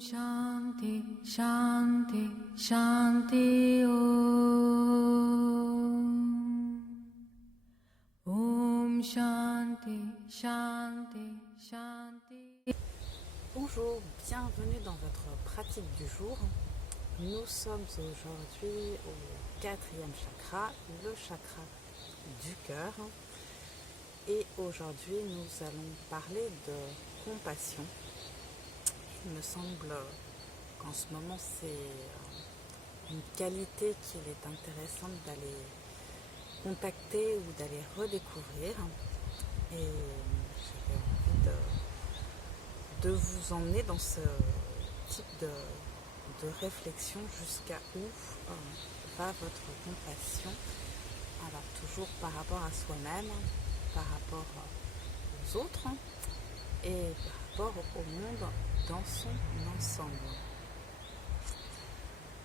Shanti, Shanti, Shanti Om Shanti, Shanti, Shanti. Bonjour, bienvenue dans votre pratique du jour. Nous sommes aujourd'hui au 4e chakra, le chakra du cœur. Et aujourd'hui, nous allons parler de compassion. Il me semble qu'en ce moment, c'est une qualité qu'il est intéressant d'aller contacter ou d'aller redécouvrir. Et j'avais envie de vous emmener dans ce type de réflexion jusqu'à où va votre compassion. Alors toujours par rapport à soi-même, par rapport aux autres et par rapport au monde dans son ensemble.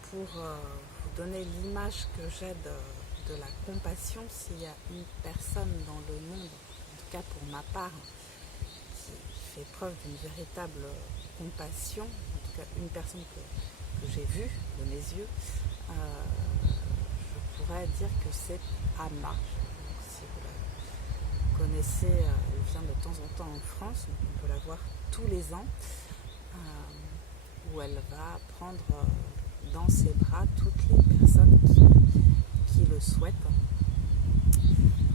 Pour vous donner l'image que j'ai de la compassion, s'il y a une personne dans le monde, en tout cas pour ma part, qui fait preuve d'une véritable compassion, en tout cas une personne que j'ai vue de mes yeux, je pourrais dire que c'est Amma. Donc, si vous la connaissez, elle vient de temps en temps en France, on peut la voir tous les ans, où elle va prendre dans ses bras toutes les personnes qui le souhaitent.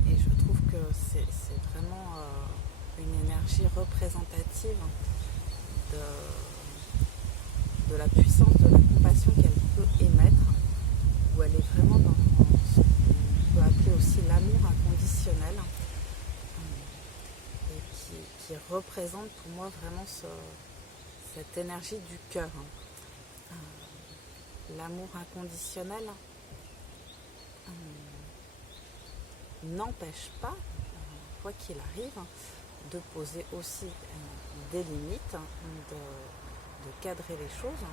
Et je trouve que c'est vraiment une énergie représentative de la puissance de la compassion qu'elle peut émettre, où elle est vraiment dans ce qu'on peut appeler aussi l'amour inconditionnel, et qui représente pour moi vraiment cette énergie du cœur. L'amour inconditionnel n'empêche pas, quoi qu'il arrive, de poser aussi des limites, de cadrer les choses,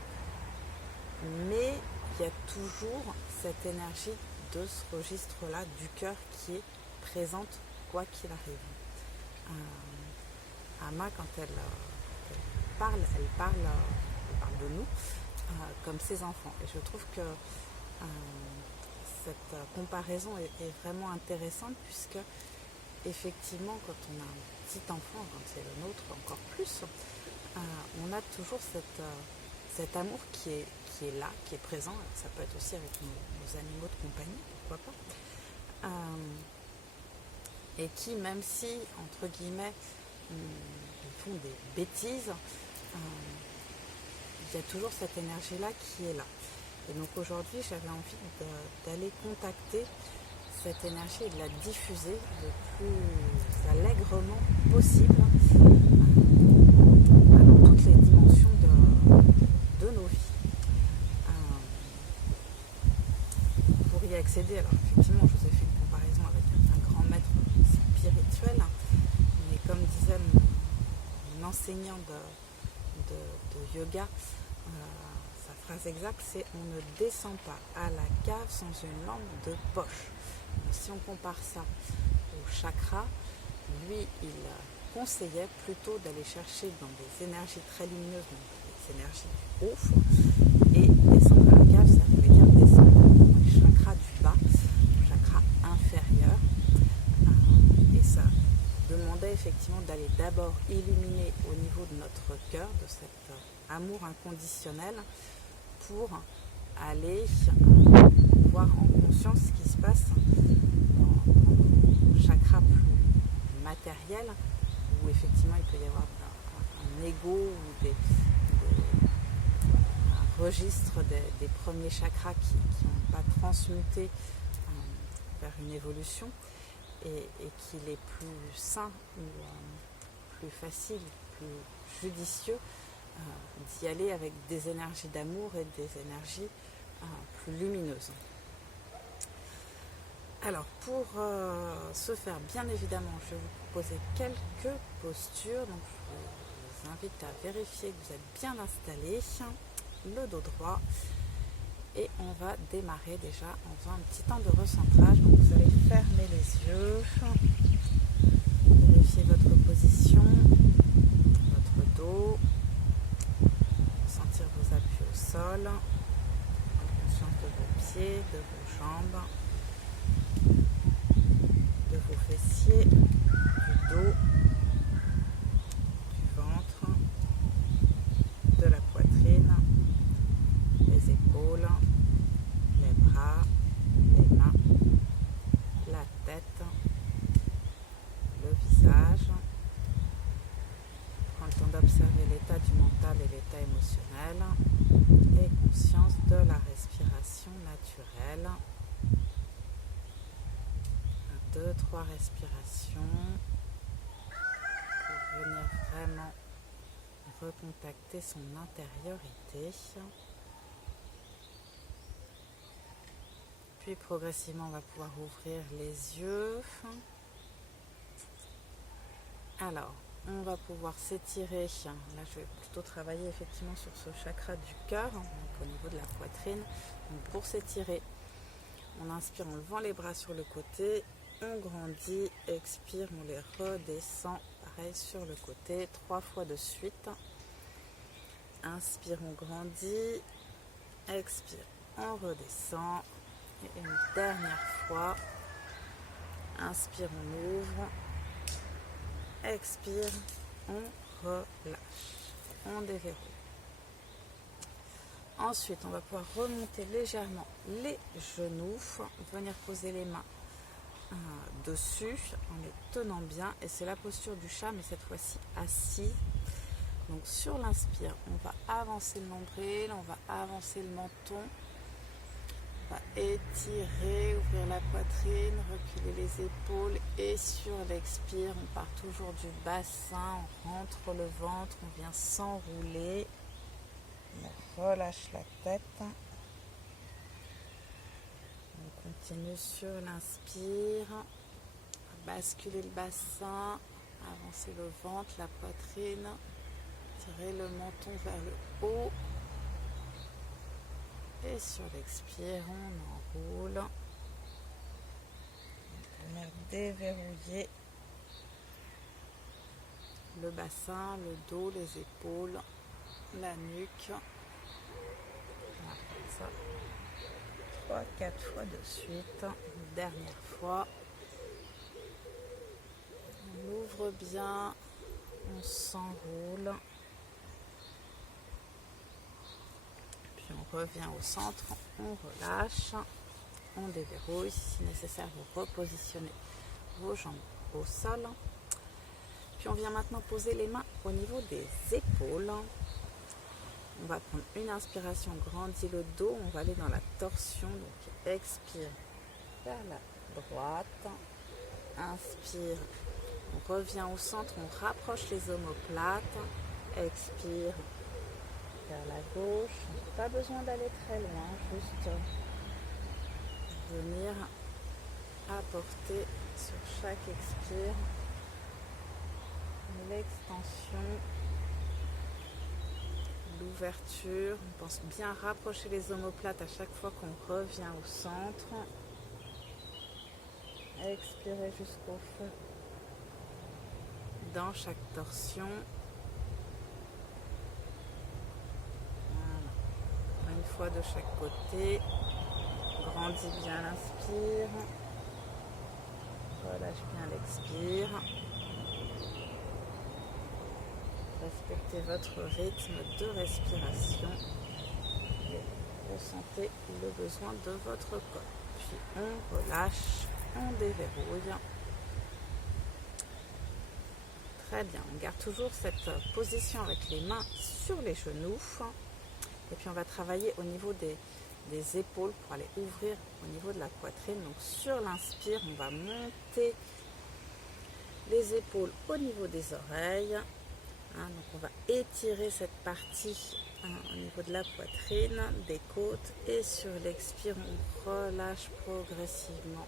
mais il y a toujours cette énergie de ce registre-là du cœur qui est présente quoi qu'il arrive. Amma, quand elle parle de nous comme ses enfants. Et je trouve que cette comparaison est vraiment intéressante, puisque effectivement, quand on a un petit enfant, quand c'est le nôtre encore plus, on a toujours cet amour qui est là, qui est présent. Alors, ça peut être aussi avec nos animaux de compagnie, pourquoi pas. Et qui, même si, entre guillemets, ils font des bêtises, il y a toujours cette énergie-là qui est là. Et donc aujourd'hui, j'avais envie d'aller contacter cette énergie et de la diffuser le plus allègrement possible dans toutes les dimensions de nos vies. Pour y accéder, alors effectivement, je vous ai fait une comparaison avec un grand maître spirituel, mais comme disait mon enseignant de yoga, sa phrase exacte, c'est « on ne descend pas à la cave sans une lampe de poche ». Si on compare ça au chakra, lui, il conseillait plutôt d'aller chercher dans des énergies très lumineuses, donc des énergies du haut, et descendre à la cave, ça veut dire descendre dans les chakras du bas, le chakra inférieur, et ça demandait effectivement d'aller d'abord illuminer au niveau de notre cœur, de cet amour inconditionnel, pour aller voir en conscience ce qui se passe dans le chakra plus matériel, où effectivement il peut y avoir un ego ou un registre des premiers chakras qui n'ont pas transmuté vers une évolution, et qu'il est plus sain ou plus facile, plus judicieux d'y aller avec des énergies d'amour et des énergies plus lumineuses. Alors pour ce faire, bien évidemment, je vais vous proposer quelques postures. Donc je vous invite à vérifier que vous êtes bien installé, le dos droit, et on va démarrer déjà en faisant un petit temps de recentrage. Donc vous allez fermer les yeux, vérifier votre position, votre dos, sentir sol, prendre conscience de vos pieds, de vos jambes, de vos fessiers, du dos, du ventre, de la poitrine, les épaules, les bras, les mains, la tête, le visage. Prends le temps d'observer l'état du mental et l'état émotionnel et conscience de la respiration naturelle. 2, 3 respirations pour venir vraiment recontacter son intériorité. Puis progressivement, on va pouvoir ouvrir les yeux. Alors, on va pouvoir s'étirer. Là, je vais plutôt travailler effectivement sur ce chakra du cœur, donc au niveau de la poitrine. Donc, pour s'étirer, on inspire en levant les bras sur le côté. On grandit, expire, on les redescend. Pareil sur le côté, 3 fois de suite. Inspire, on grandit. Expire, on redescend. Et une dernière fois. Inspire, on ouvre. Expire, on relâche. On déverrouille. Ensuite, on va pouvoir remonter légèrement les genoux. Venir poser les mains dessus en les tenant bien, et c'est la posture du chat mais cette fois-ci assis. Donc sur l'inspire, on va avancer le nombril, on va avancer le menton, on va étirer, ouvrir la poitrine, reculer les épaules, et sur l'expire, on part toujours du bassin, on rentre le ventre, on vient s'enrouler, on relâche la tête. On continue sur l'inspire, basculer le bassin, avancer le ventre, la poitrine, tirer le menton vers le haut. Et sur l'expire, on enroule. On va venir déverrouiller le bassin, le dos, les épaules, la nuque. On va faire ça 3-4 fois de suite. Une dernière fois. On ouvre bien, on s'enroule. Puis on revient au centre, on relâche, on déverrouille. Si nécessaire, vous repositionnez vos jambes au sol. Puis on vient maintenant poser les mains au niveau des épaules. On va prendre une inspiration, on grandit le dos, on va aller dans la torsion. Donc expire vers la droite, inspire, on revient au centre, on rapproche les omoplates, expire vers la gauche. Pas besoin d'aller très loin, juste venir apporter sur chaque expire l'extension, l'ouverture. On pense bien rapprocher les omoplates à chaque fois qu'on revient au centre. Expirez jusqu'au fond dans chaque torsion. Voilà. Une fois de chaque côté. Grandis bien l'inspire. Relâche bien l'expire. Respectez votre rythme de respiration et ressentez le besoin de votre corps. Puis on relâche, on déverrouille. Très bien, on garde toujours cette position avec les mains sur les genoux. Et puis on va travailler au niveau des épaules pour aller ouvrir au niveau de la poitrine. Donc sur l'inspire, on va monter les épaules au niveau des oreilles. Donc on va étirer cette partie au niveau de la poitrine, des côtes, et sur l'expire on relâche progressivement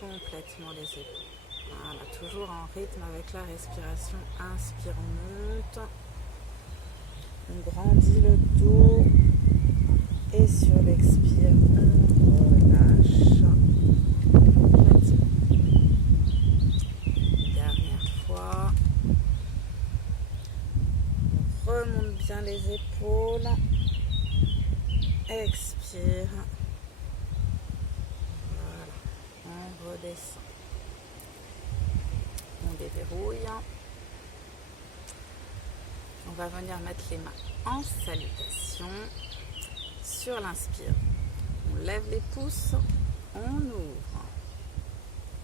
complètement les épaules. Voilà, toujours en rythme avec la respiration. Inspire, on monte, on grandit le dos, et sur l'expire on relâche. remonte bien les épaules. Expire. Voilà. On redescend. On déverrouille. On va venir mettre les mains en salutation. Sur l'inspire, on lève les pouces, on ouvre.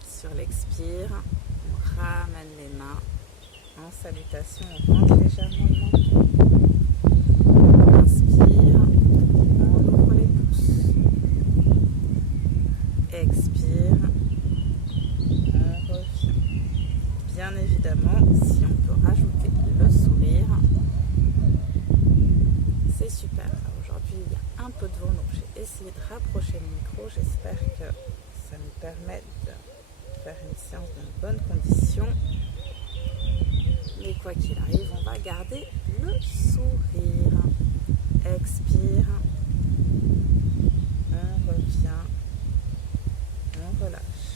Sur l'expire, on ramène les mains en salutation, on rentre légèrement le menton. Inspire, on ouvre les pouces. Expire, on revient. Bien évidemment, si on peut rajouter le sourire, c'est super. Aujourd'hui, il y a un peu de vent, donc j'ai essayé de rapprocher le micro. J'espère que ça me permet de faire une séance dans de bonnes conditions. Mais quoi qu'il arrive, on va garder le sourire. Expire. On revient. On relâche.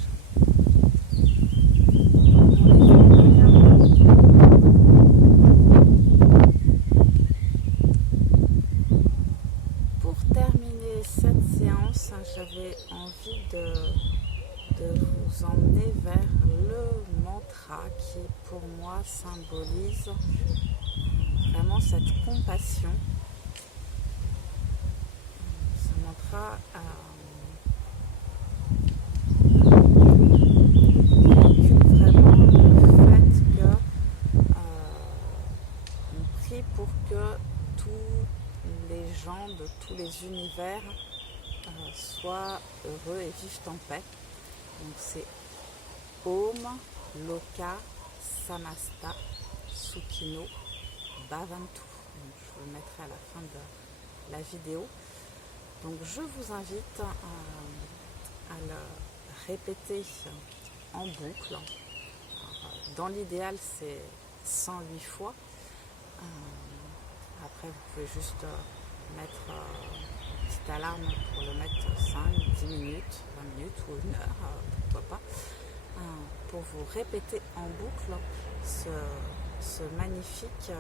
Pour terminer cette séance, j'avais envie de vous emmener vers le mantra qui pour moi symbolise vraiment cette compassion. Ce mantra véhicule vraiment le fait que on prie pour que tous les gens de tous les univers soient heureux et vivent en paix. Donc c'est Om Loka Samasta Sukhino Bhavantu. Donc, je le mettrai à la fin de la vidéo. Donc je vous invite à le répéter en boucle. Alors, dans l'idéal, c'est 108 fois. Après, vous pouvez juste mettre une petite alarme pour le mettre 5, 10 minutes, 20 minutes ou une heure, pourquoi pas, pour vous répéter en boucle ce magnifique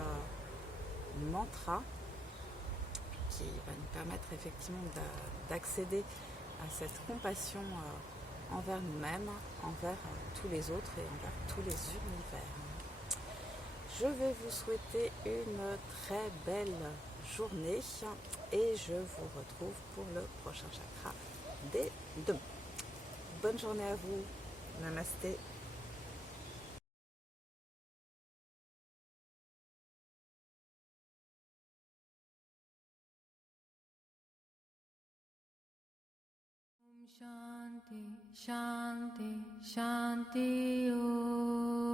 mantra qui va nous permettre effectivement d'accéder à cette compassion envers nous-mêmes, envers tous les autres et envers tous les univers. Je vais vous souhaiter une très belle journée et je vous retrouve pour le prochain chakra dès demain. Bonne journée à vous. Namasté. Shanti, Shanti, Shanti, Om.